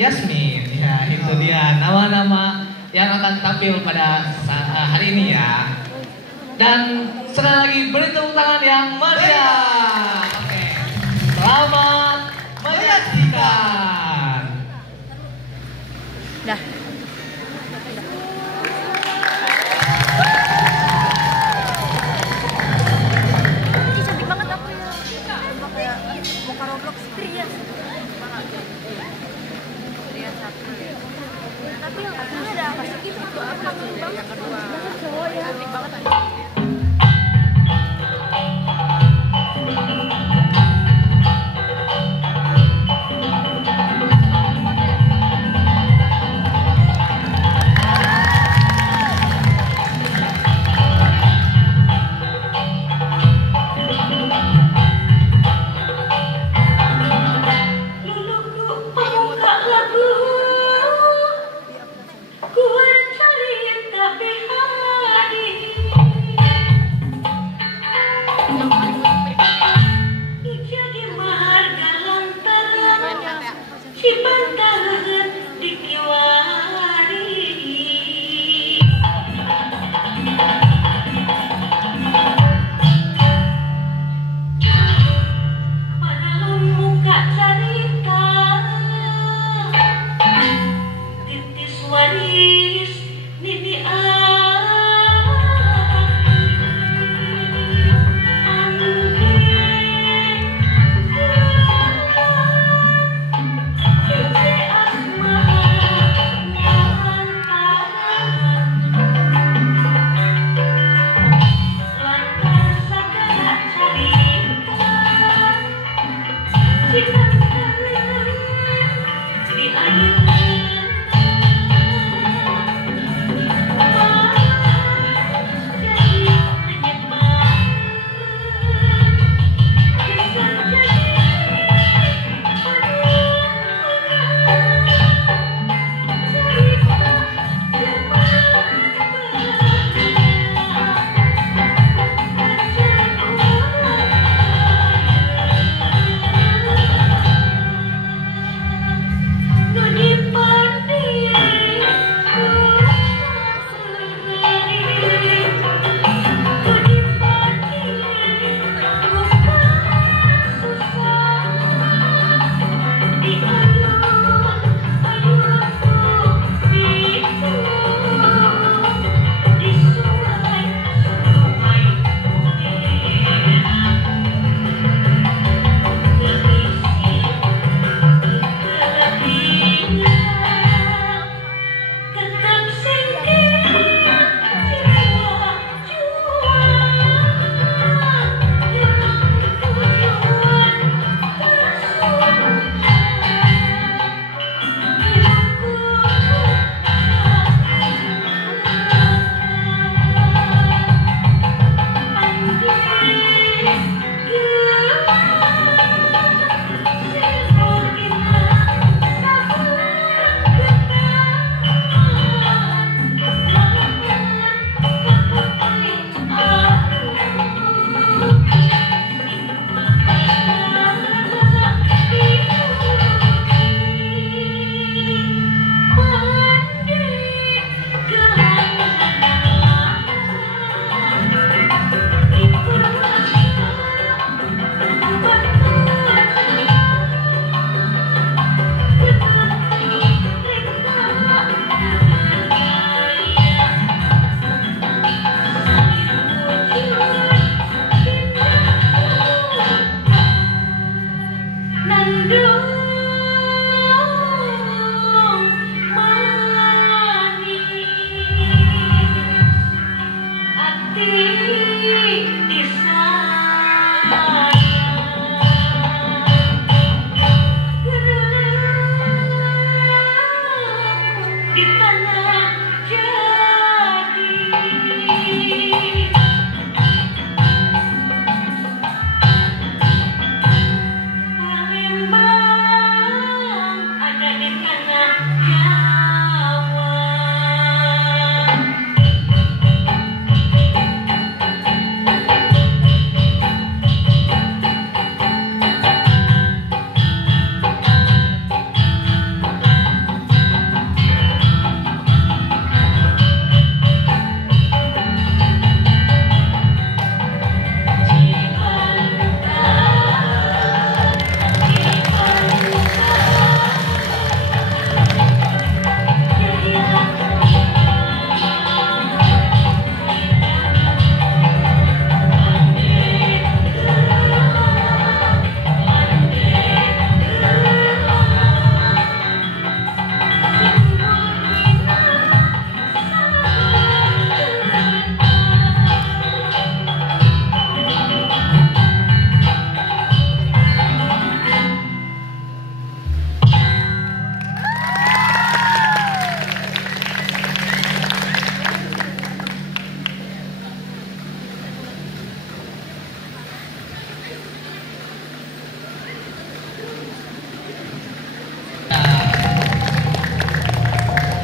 Yasmin. Ya, itu dia nama-nama yang akan tampil pada hari ini ya. Dan sekali lagi beri tepuk tangan yang meriah. Oke. Selamat menyaksikan. Dah. Ih, cantik banget aku ya. Sama kayak muka Roblox. Iya. Lihat satu. Tapi yang ada apa sih gitu? Aku langsung banget. Cowok ya. Cantik banget aja.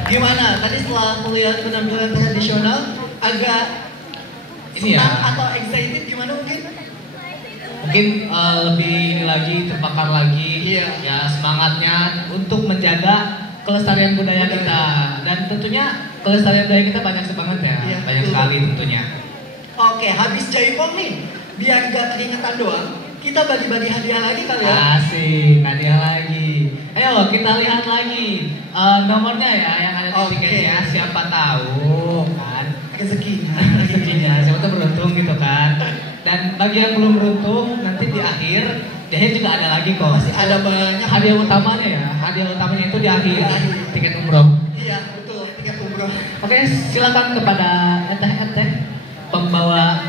Gimana? Tadi setelah melihat penampilan tradisional, agak Ini ya. senang atau excited gimana mungkin? Mungkin lebih ini lagi terbakar lagi Iya. ya semangatnya untuk menjaga kelestarian budaya kita, dan tentunya kelestarian budaya kita banyak banget ya, Iya, banyak betul. sekali tentunya. Oke, habis jaipong nih, biar gak keringetan doang, kita bagi-bagi hadiah lagi kali ya. Asik, hadiah lagi. Ayo kita lihat lagi nomornya ya yang ada di Oke. tiketnya, siapa tahu kan Rezekinya. rezekinya, siapa tahu beruntung gitu kan. Dan bagi yang belum beruntung, nanti di akhir juga ada lagi kok. Masih ada banyak. Hadiah utamanya ya, hadiah utamanya itu di akhir, Di akhir. tiket umroh. Iya, betul. Tiket umroh. Oke, silakan kepada eteh-eteh pembawa